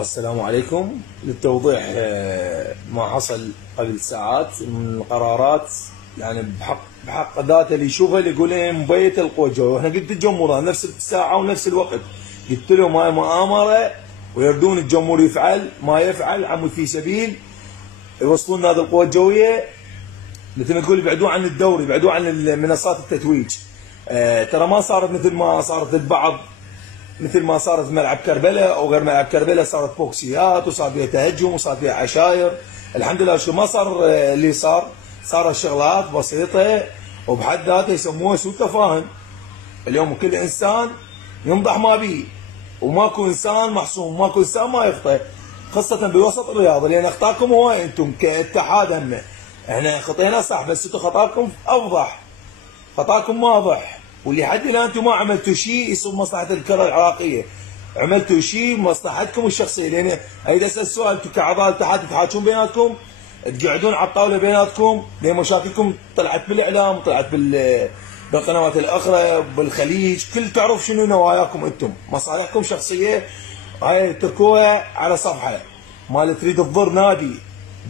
السلام عليكم. للتوضيح ما حصل قبل ساعات من القرارات، يعني بحق ذاته اللي يشوفه اللي يقول ايه مبيت القوى الجويه، واحنا قلت الجمهور نفس الساعه ونفس الوقت قلت لهم هاي مؤامره ويردون الجمهور يفعل ما يفعل عمود في سبيل يوصلون نادي القوى الجويه مثل ما تقول يبعدون عن الدوري، يبعدون عن منصات التتويج. ترى ما صارت مثل ما صارت البعض، مثل ما صارت في ملعب كربلاء او غير ملعب كربلاء، صارت بوكسيات وصار فيها تهجم وصار فيها عشاير. الحمد لله شو ما صار اللي صارت شغلات بسيطه وبحد ذاته يسموها سوء تفاهم. اليوم كل انسان ينضح ما بيه، وماكو انسان محسوم، ماكو انسان ما يخطئ، خاصه بوسط الرياضه، لان اخطاءكم هو انتم كاتحاد هم احنا خطينا صح، بس انتم خطاكم افضح، خطاكم واضح، واللي حد الان انتم ما عملتوا شيء يصب مصلحه الكره العراقيه، عملتوا شيء مصلحتكم الشخصيه. لان اريد اسال سؤال، انتم كاعضاء الاتحاد تتحاجون بيناتكم، تقعدون على الطاوله بيناتكم، لان مشاكلكم طلعت بالاعلام وطلعت بالقنوات الاخرى بالخليج، كل تعرف شنو نواياكم انتم، مصالحكم شخصيه هاي اتركوها على صفحه. ما تريد تضر نادي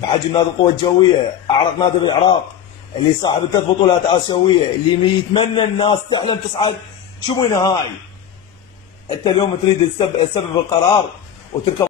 بحجم نادي القوى الجويه، اعرق نادي بالعراق، اللي صاحب 3 بطولات اسيويه، اللي يتمنى الناس تحلم تصعد شبه نهائي. انت اليوم تريد تسبب القرار وتركب